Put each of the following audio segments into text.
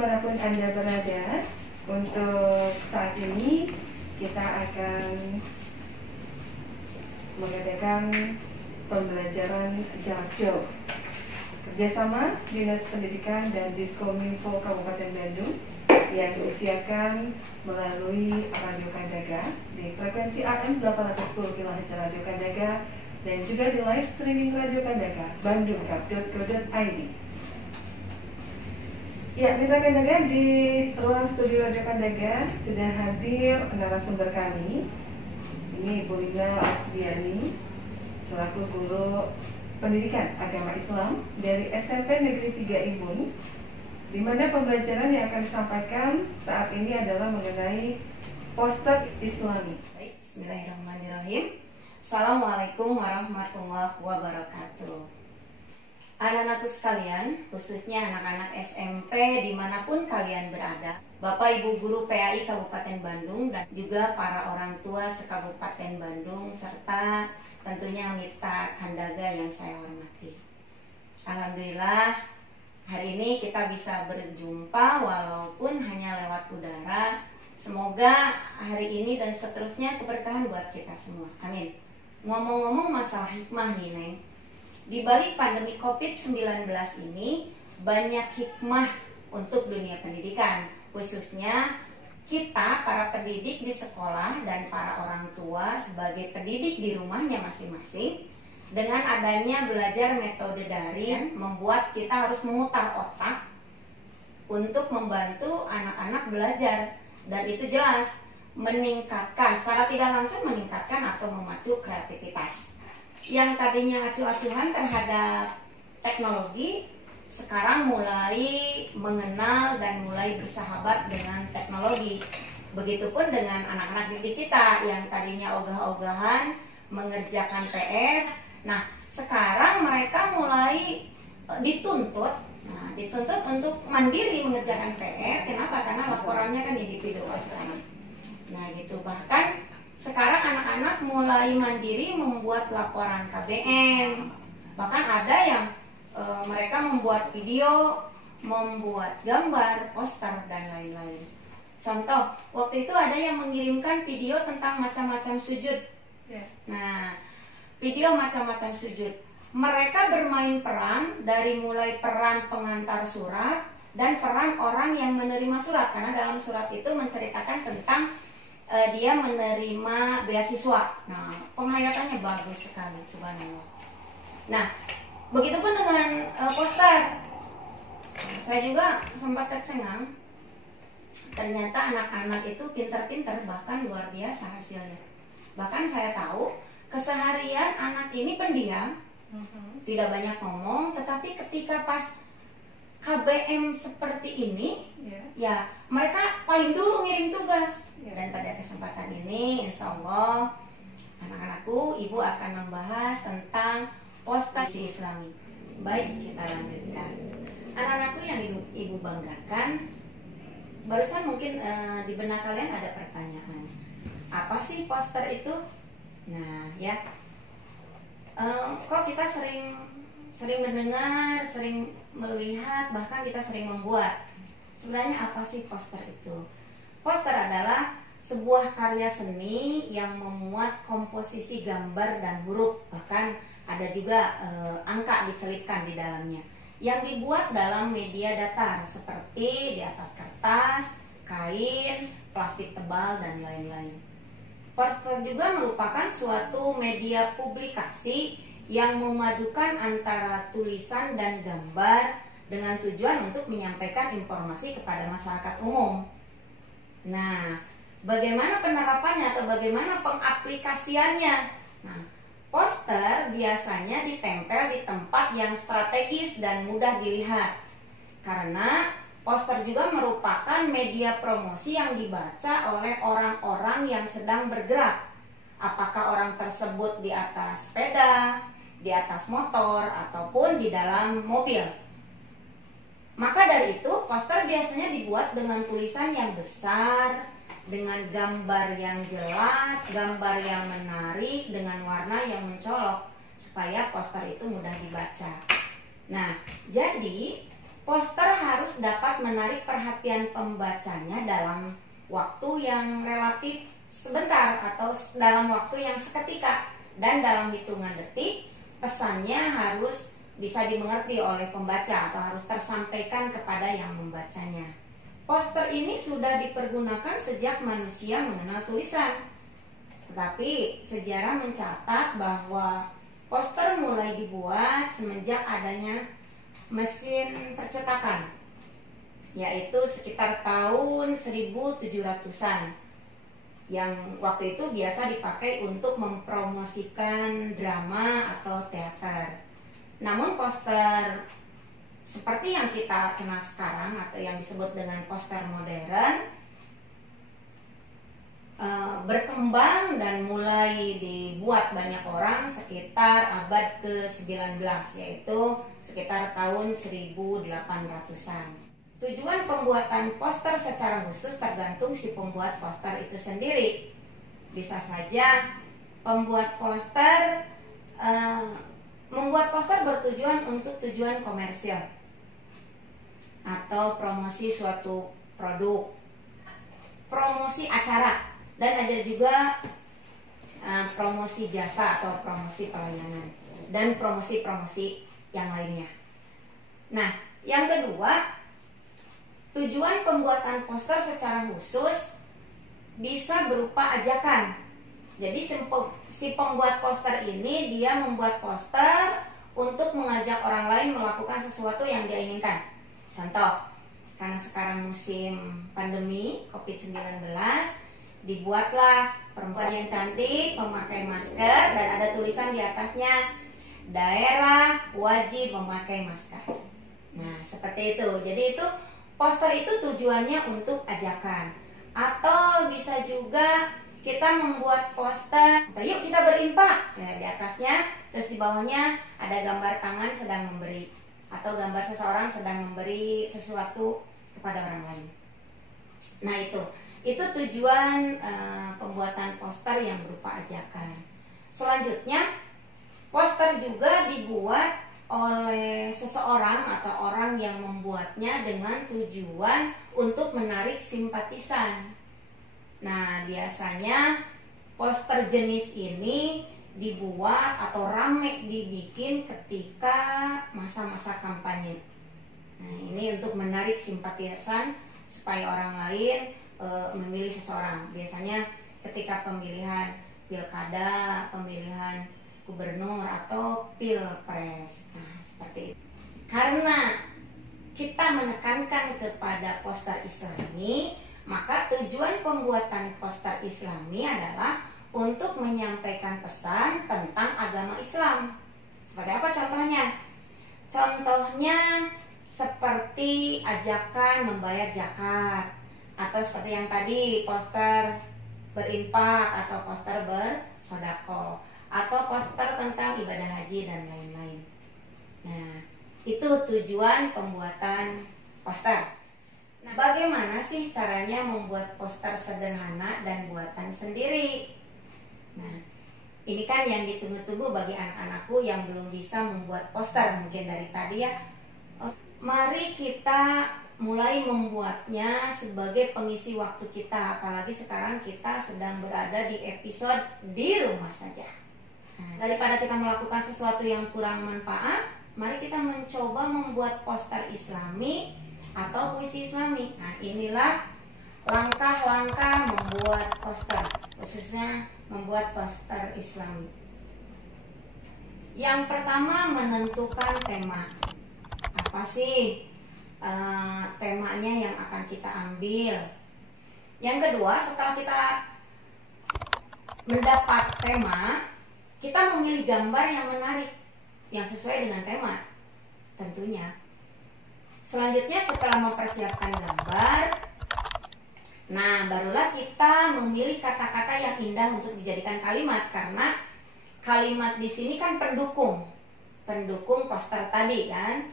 dimanapun Anda berada. Untuk saat ini kita akan mengadakan pembelajaran jarak jauh kerjasama Dinas Pendidikan dan Diskominfo Kabupaten Bandung yang diusiakan melalui Radio Kandaga di frekuensi AM 810 kHz Radio Kandaga dan juga di live streaming Radio Kandaga bandungcup.co.id. Ya, Mitra Kandaga, di ruang studio Radio Kandaga sudah hadir narasumber kami. Ini Ibu Lina Asdiani selaku guru pendidikan agama Islam dari SMP Negeri 3 Ibun, di mana pembelajaran yang akan disampaikan saat ini adalah mengenai poster Islami. Baik, bismillahirrahmanirrahim. Assalamualaikum warahmatullahi wabarakatuh. Anak-anakku sekalian, khususnya anak-anak SMP dimanapun kalian berada, Bapak Ibu Guru PAI Kabupaten Bandung dan juga para orang tua se-Kabupaten Bandung serta tentunya Mitra Kandaga yang saya hormati. Alhamdulillah hari ini kita bisa berjumpa walaupun hanya lewat udara. Semoga hari ini dan seterusnya keberkahan buat kita semua. Amin. Ngomong-ngomong masalah hikmah nih, Neng. Di balik pandemi COVID-19 ini banyak hikmah untuk dunia pendidikan, khususnya kita para pendidik di sekolah dan para orang tua sebagai pendidik di rumahnya masing-masing. Dengan adanya belajar metode daring membuat kita harus memutar otak untuk membantu anak-anak belajar, dan itu jelas meningkatkan, secara tidak langsung meningkatkan atau memacu kreativitas. Yang tadinya acuh-acuhan terhadap teknologi sekarang mulai mengenal dan mulai bersahabat dengan teknologi. Begitupun dengan anak-anak didik kita yang tadinya ogah-ogahan mengerjakan PR. Nah, sekarang mereka mulai dituntut untuk mandiri mengerjakan PR. Kenapa? Karena laporannya kan individual sekarang. Nah, gitu. Bahkan sekarang anak-anak mulai mandiri membuat laporan KBM. Bahkan ada yang mereka membuat video, membuat gambar, poster, dan lain-lain. Contoh, waktu itu ada yang mengirimkan video tentang macam-macam sujud. Nah, video macam-macam sujud. Mereka bermain peran dari mulai peran pengantar surat dan peran orang yang menerima surat. Karena dalam surat itu menceritakan tentang dia menerima beasiswa. Nah, penghayatannya bagus sekali, subhanallah. Nah, begitupun dengan poster. Saya juga sempat tercengang. Ternyata anak-anak itu pintar-pintar, bahkan luar biasa hasilnya. Bahkan saya tahu keseharian anak ini pendiam, tidak banyak ngomong, tetapi ketika pas KBM seperti ini, ya mereka paling dulu ngirim tugas. Dan pada kesempatan ini, insya Allah anak-anakku, ibu akan membahas tentang poster Islami. Baik, kita lanjutkan. Anak-anakku yang ibu banggakan, barusan mungkin di benak kalian ada pertanyaan. Apa sih poster itu? Nah, ya, kok kita sering mendengar, sering melihat, bahkan kita sering membuat. Sebenarnya apa sih poster itu? Poster adalah sebuah karya seni yang memuat komposisi gambar dan huruf, bahkan ada juga angka diselipkan di dalamnya, yang dibuat dalam media datar seperti di atas kertas, kain, plastik tebal, dan lain-lain. Poster juga merupakan suatu media publikasi yang memadukan antara tulisan dan gambar dengan tujuan untuk menyampaikan informasi kepada masyarakat umum. Nah, bagaimana penerapannya atau bagaimana pengaplikasiannya? Nah, poster biasanya ditempel di tempat yang strategis dan mudah dilihat. Karena poster juga merupakan media promosi yang dibaca oleh orang-orang yang sedang bergerak. Apakah orang tersebut di atas sepeda, di atas motor, ataupun di dalam mobil. Maka dari itu, poster biasanya dibuat dengan tulisan yang besar, dengan gambar yang jelas, gambar yang menarik, dengan warna yang mencolok, supaya poster itu mudah dibaca. Nah, jadi poster harus dapat menarik perhatian pembacanya dalam waktu yang relatif sebentar atau dalam waktu yang seketika, dan dalam hitungan detik pesannya harus bisa dimengerti oleh pembaca atau harus tersampaikan kepada yang membacanya. Poster ini sudah dipergunakan sejak manusia mengenal tulisan. Tetapi sejarah mencatat bahwa poster mulai dibuat semenjak adanya mesin percetakan, yaitu sekitar tahun 1700-an, yang waktu itu biasa dipakai untuk mempromosikan drama atau teater. Namun poster seperti yang kita kenal sekarang atau yang disebut dengan poster modern berkembang dan mulai dibuat banyak orang sekitar abad ke-19, yaitu sekitar tahun 1800-an. Tujuan pembuatan poster secara khusus tergantung si pembuat poster itu sendiri. Bisa saja pembuat poster membuat poster bertujuan untuk tujuan komersil atau promosi suatu produk, promosi acara, dan ada juga promosi jasa atau promosi pelayanan dan promosi-promosi yang lainnya. Nah, yang kedua, tujuan pembuatan poster secara khusus bisa berupa ajakan. Jadi si pembuat poster ini dia membuat poster untuk mengajak orang lain melakukan sesuatu yang dia inginkan. Contoh, karena sekarang musim pandemi COVID-19, dibuatlah perempuan yang cantik memakai masker dan ada tulisan di atasnya, daerah wajib memakai masker. Nah, seperti itu. Jadi itu poster itu tujuannya untuk ajakan. Atau bisa juga kita membuat poster, yuk kita berinfak, di atasnya, terus di bawahnya ada gambar tangan sedang memberi, atau gambar seseorang sedang memberi sesuatu kepada orang lain. Nah, itu tujuan pembuatan poster yang berupa ajakan. Selanjutnya, poster juga dibuat oleh seseorang atau orang yang membuatnya dengan tujuan untuk menarik simpatisan. Nah, biasanya poster jenis ini dibuat atau rame dibikin ketika masa-masa kampanye. Nah, ini untuk menarik simpatisan supaya orang lain memilih seseorang. Biasanya ketika pemilihan pilkada, pemilihan gubernur atau pilpres. Nah, seperti itu. Karena kita menekankan kepada poster Islami, maka tujuan pembuatan poster Islami adalah untuk menyampaikan pesan tentang agama Islam. Seperti apa contohnya? Contohnya seperti ajakan membayar zakat, atau seperti yang tadi poster berinfak atau poster bersedekah, atau poster tentang ibadah haji dan lain-lain. Nah, itu tujuan pembuatan poster. Nah, bagaimana sih caranya membuat poster sederhana dan buatan sendiri? Nah, ini kan yang ditunggu-tunggu bagi anak-anakku yang belum bisa membuat poster mungkin dari tadi ya. Mari kita mulai membuatnya sebagai pengisi waktu kita, apalagi sekarang kita sedang berada di episode di rumah saja. Nah, daripada kita melakukan sesuatu yang kurang manfaat, mari kita mencoba membuat poster Islami atau puisi Islami. Nah, inilah langkah-langkah membuat poster, khususnya membuat poster Islami. Yang pertama, menentukan tema. Apa sih temanya yang akan kita ambil? Yang kedua, setelah kita mendapat tema, kita memilih gambar yang menarik, yang sesuai dengan tema tentunya. Selanjutnya, setelah mempersiapkan gambar, nah barulah kita memilih kata-kata yang indah untuk dijadikan kalimat, karena kalimat di sini kan pendukung poster tadi kan.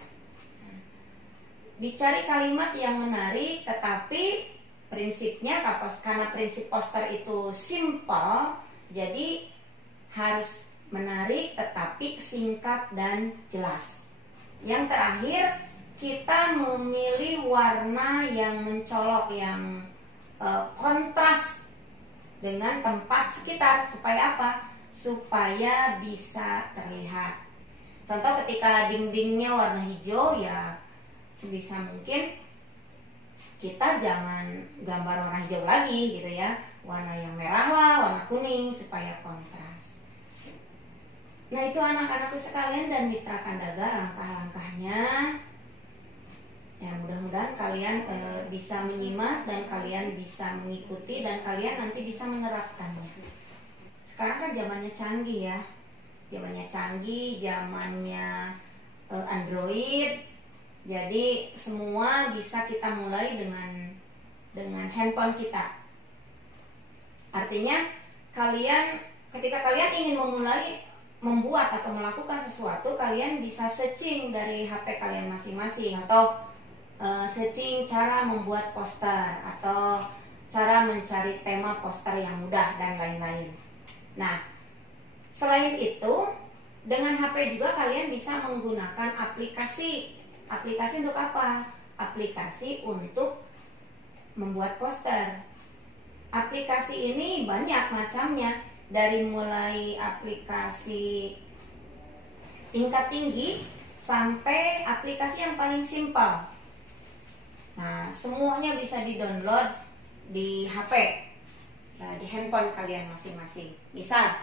Dicari kalimat yang menarik, tetapi prinsipnya karena prinsip poster itu simple, jadi harus menarik tetapi singkat dan jelas. Yang terakhir, kita memilih warna yang mencolok, yang kontras dengan tempat sekitar. Supaya apa? Supaya bisa terlihat. Contoh, ketika dindingnya warna hijau, ya sebisa mungkin kita jangan gambar warna hijau lagi gitu ya. Warna yang merah lah, warna kuning, supaya kontras. Nah, itu anak-anakku sekalian dan mitra Kandaga langkah-langkahnya. Ya, mudah-mudahan kalian bisa menyimak dan kalian bisa mengikuti dan kalian nanti bisa menerapkannya. Sekarang kan zamannya canggih ya. Zamannya canggih, zamannya Android. Jadi semua bisa kita mulai dengan handphone kita. Artinya ketika kalian ingin membuat atau melakukan sesuatu, kalian bisa searching dari HP kalian masing-masing, atau searching cara membuat poster atau cara mencari tema poster yang mudah dan lain-lain. Nah, selain itu, dengan HP juga kalian bisa menggunakan aplikasi. Aplikasi untuk apa? Aplikasi untuk membuat poster. Aplikasi ini banyak macamnya, dari mulai aplikasi tingkat tinggi sampai aplikasi yang paling simpel. Nah, semuanya bisa di-download di HP, di handphone kalian masing-masing. Misal,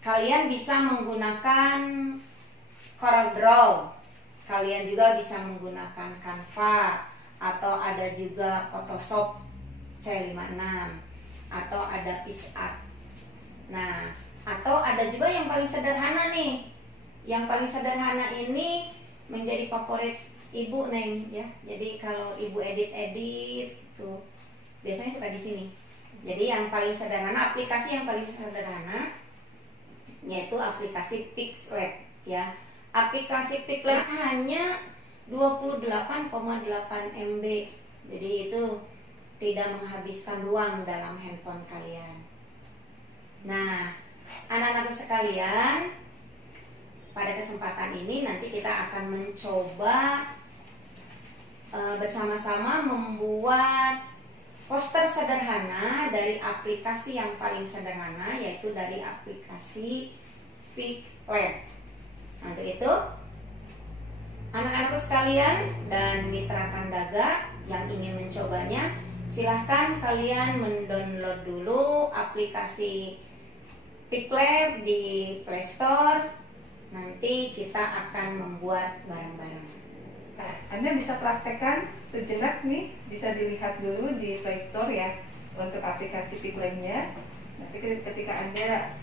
kalian bisa menggunakan CorelDRAW, kalian juga bisa menggunakan Canva, atau ada juga Photoshop C56, atau ada PicsArt. Nah, atau ada juga yang paling sederhana nih. Yang paling sederhana ini menjadi favorit Ibu Neng ya. Jadi kalau Ibu edit tuh biasanya suka di sini. Jadi yang paling sederhana, aplikasi yang paling sederhana yaitu aplikasi PicLab ya. Aplikasi PicLab hanya 28,8 MB. Jadi itu tidak menghabiskan ruang dalam handphone kalian. Nah, anak-anak sekalian, pada kesempatan ini nanti kita akan mencoba bersama-sama membuat poster sederhana dari aplikasi yang paling sederhana, yaitu dari aplikasi PicLab. Untuk itu, anak-anakku sekalian dan mitra Kandaga yang ingin mencobanya, silahkan kalian mendownload dulu aplikasi PicLab di Play Store. Nanti kita akan membuat bareng-bareng. Nah, Anda bisa praktekkan sejenak nih, bisa dilihat dulu di Play Store ya untuk aplikasi PicLab-nya. Nanti ketika Anda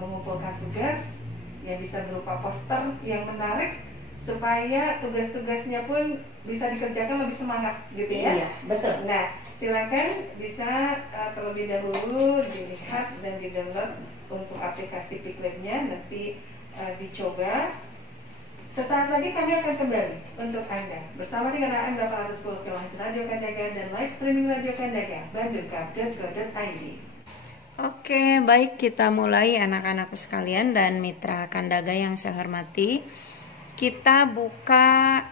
mengumpulkan tugas yang bisa berupa poster yang menarik, supaya tugas-tugasnya pun bisa dikerjakan lebih semangat gitu ya. Iya, betul. Nah, silakan bisa terlebih dahulu dilihat dan di-download untuk aplikasi PicLab-nya, nanti dicoba. Sesaat lagi kami akan kembali untuk Anda bersama dengan AM 810 kHz Radio Kandaga dan live streaming Radio Kandaga bandung.co.id. Oke, baik, kita mulai anak-anak sekalian dan mitra Kandaga yang saya hormati. Kita buka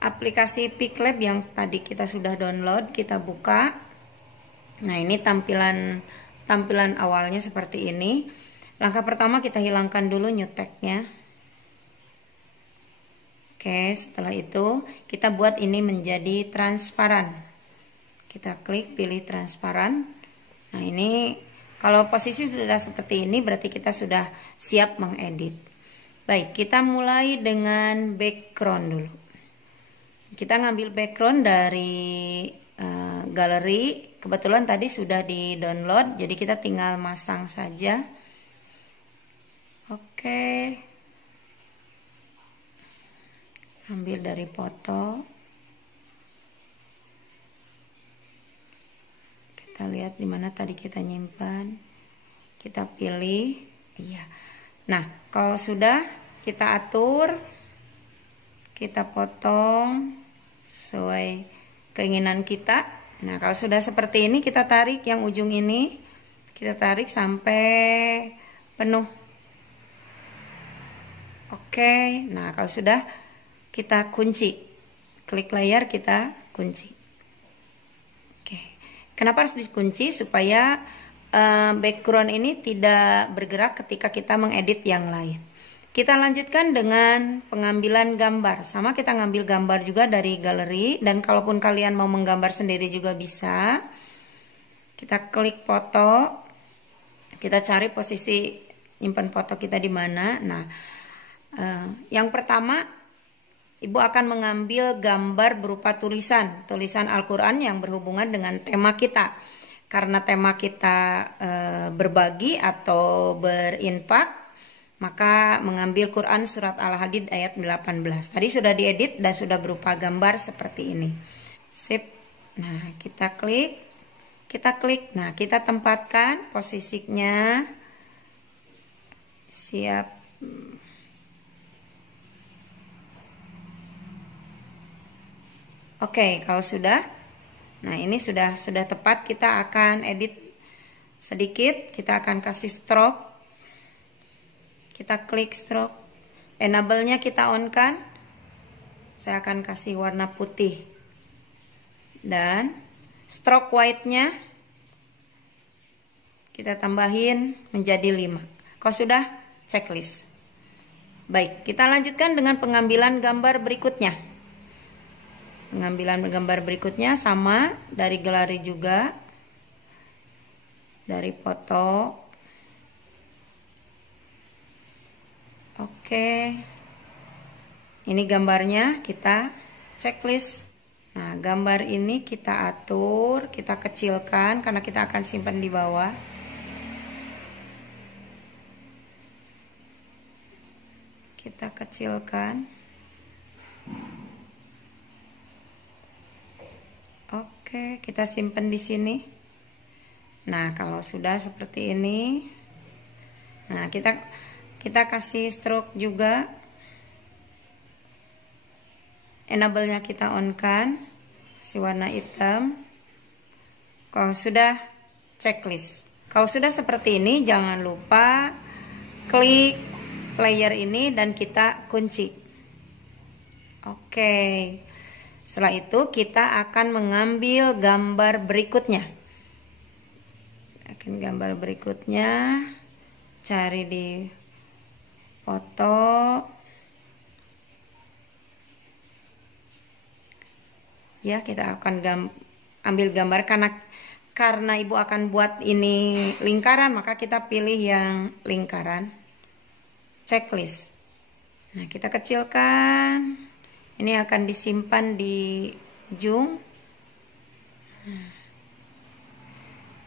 aplikasi PicLab yang tadi kita sudah download, kita buka. Nah, ini tampilan awalnya seperti ini. Langkah pertama kita hilangkan dulu new tag-nya. Oke, setelah itu kita buat ini menjadi transparan. Kita klik pilih transparan. Nah, ini kalau posisi sudah seperti ini berarti kita sudah siap mengedit. Baik, kita mulai dengan background dulu. Kita ngambil background dari galeri. Kebetulan tadi sudah di-download, jadi kita tinggal masang saja. Oke. Ambil dari foto. Kita lihat di mana tadi kita nyimpan. Kita pilih, iya. Nah, kalau sudah kita atur, kita potong sesuai keinginan kita. Nah, kalau sudah seperti ini kita tarik yang ujung ini, kita tarik sampai penuh. Oke, nah kalau sudah kita kunci klik layar, kita kunci. Oke. Kenapa harus dikunci? Supaya background ini tidak bergerak ketika kita mengedit yang lain. Kita lanjutkan dengan pengambilan gambar. Sama, kita ngambil gambar juga dari galeri, dan kalaupun kalian mau menggambar sendiri juga bisa. Kita klik foto, kita cari posisi nyimpan foto kita di mana. Nah, yang pertama Ibu akan mengambil gambar berupa tulisan Al-Quran yang berhubungan dengan tema kita. Karena tema kita berbagi atau berinfak, maka mengambil Quran surat Al-Hadid ayat 18. Tadi sudah diedit dan sudah berupa gambar seperti ini. Sip. Nah, kita klik. Nah, kita tempatkan posisinya. Siap. Oke, kalau sudah. Nah, ini sudah tepat. Kita akan edit sedikit. Kita akan kasih stroke. Kita klik stroke, enable-nya kita on kan. Saya akan kasih warna putih. Dan stroke white-nya kita tambahin menjadi 5. Kalau sudah, checklist. Baik, kita lanjutkan dengan pengambilan gambar berikutnya. Pengambilan gambar berikutnya sama, dari galeri juga. Dari foto. Oke, ini gambarnya, kita checklist. Nah, gambar ini kita atur, kita kecilkan karena kita akan simpan di bawah. Kita kecilkan. Oke, kita simpan di sini. Nah, kalau sudah seperti ini, nah kita kasih stroke juga. Enable-nya kita on kan. Kasih warna hitam. Kalau sudah, checklist. Kalau sudah seperti ini, jangan lupa klik player ini dan kita kunci. Oke. Setelah itu kita akan mengambil gambar berikutnya. Gambar berikutnya, cari di foto. Ya, kita akan ambil gambar karena Ibu akan buat ini lingkaran, maka kita pilih yang lingkaran. Checklist. Nah, kita kecilkan. Ini akan disimpan di zoom.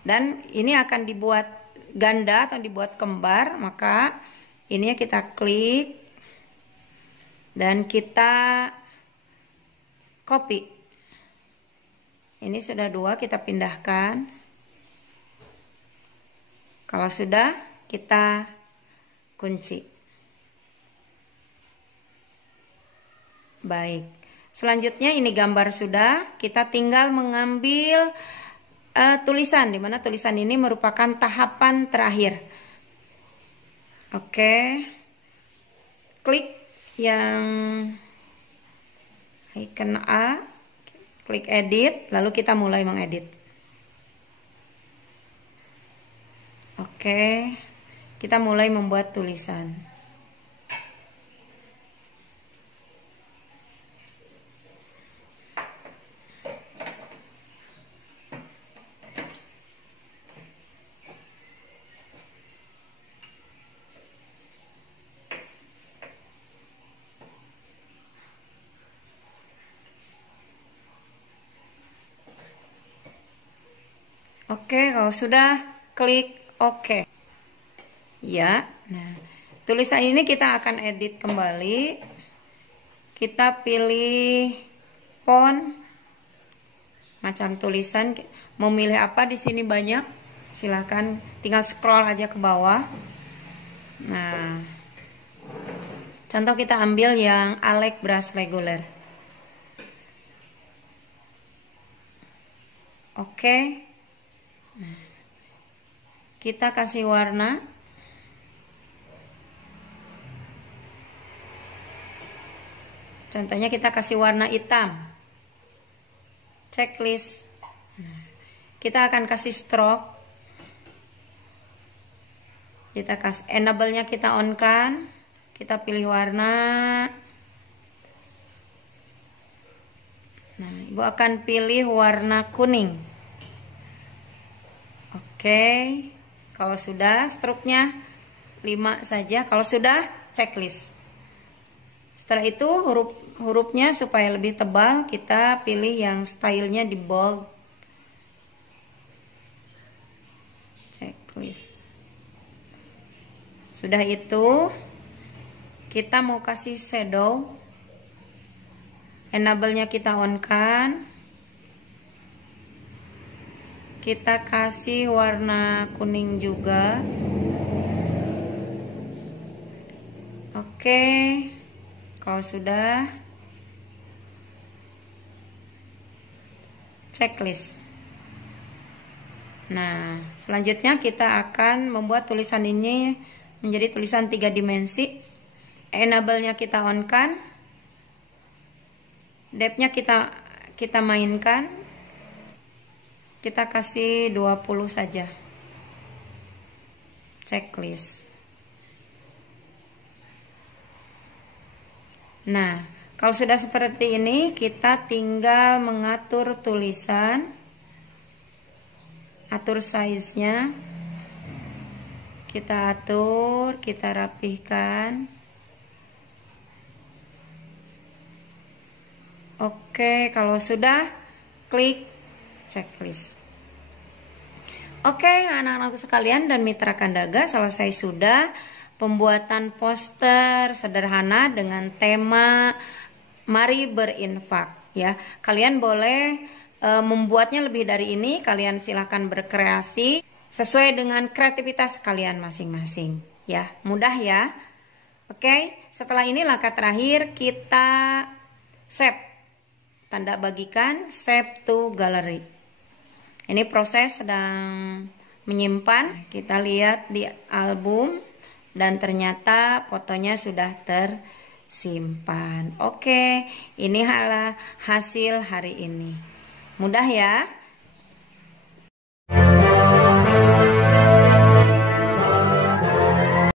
Dan ini akan dibuat ganda atau dibuat kembar, maka ini kita klik dan kita copy. Ini sudah 2, kita pindahkan. Kalau sudah, kita kunci. Baik. Selanjutnya ini gambar sudah, kita tinggal mengambil tulisan, dimana tulisan ini merupakan tahapan terakhir. Oke, klik yang icon A, klik edit, lalu kita mulai mengedit. Oke, kita mulai membuat tulisan. Oke, kalau sudah klik OK. Ya, nah tulisan ini kita akan edit kembali. Kita pilih font, macam tulisan, mau milih apa di sini banyak. Silahkan, tinggal scroll aja ke bawah. Nah, contoh kita ambil yang Alec Brush Regular. Oke. Nah, kita kasih warna. Contohnya kita kasih warna hitam. checklist. Kita akan kasih stroke. Kita kasih enable-nya, kita on kan. Kita pilih warna. Nah, Ibu akan pilih warna kuning. Oke. Kalau sudah stroke-nya 5 saja. Kalau sudah checklist. Setelah itu hurufnya supaya lebih tebal, kita pilih yang stylenya di bold. Checklist. Sudah itu kita mau kasih shadow. Enable-nya kita on kan. Kita kasih warna kuning juga. Oke. Kalau sudah checklist. Nah, selanjutnya kita akan membuat tulisan ini menjadi tulisan 3 dimensi. Enable-nya kita on kan. Depth-nya kita mainkan. Kita kasih 20 saja. Checklist. Nah, kalau sudah seperti ini, kita tinggal mengatur tulisan, atur size-nya, kita atur, kita rapihkan. Oke, kalau sudah, klik checklist. Oke, anak-anakku sekalian dan mitra Kandaga, selesai sudah pembuatan poster sederhana dengan tema Mari Berinfak ya. Kalian boleh membuatnya lebih dari ini, kalian silahkan berkreasi sesuai dengan kreativitas kalian masing-masing ya. Mudah ya. Oke, setelah ini langkah terakhir kita save. Tanda bagikan, save to gallery. Ini proses sedang menyimpan. Kita lihat di album. Dan ternyata fotonya sudah tersimpan. Oke, ini adalah hasil hari ini. Mudah ya?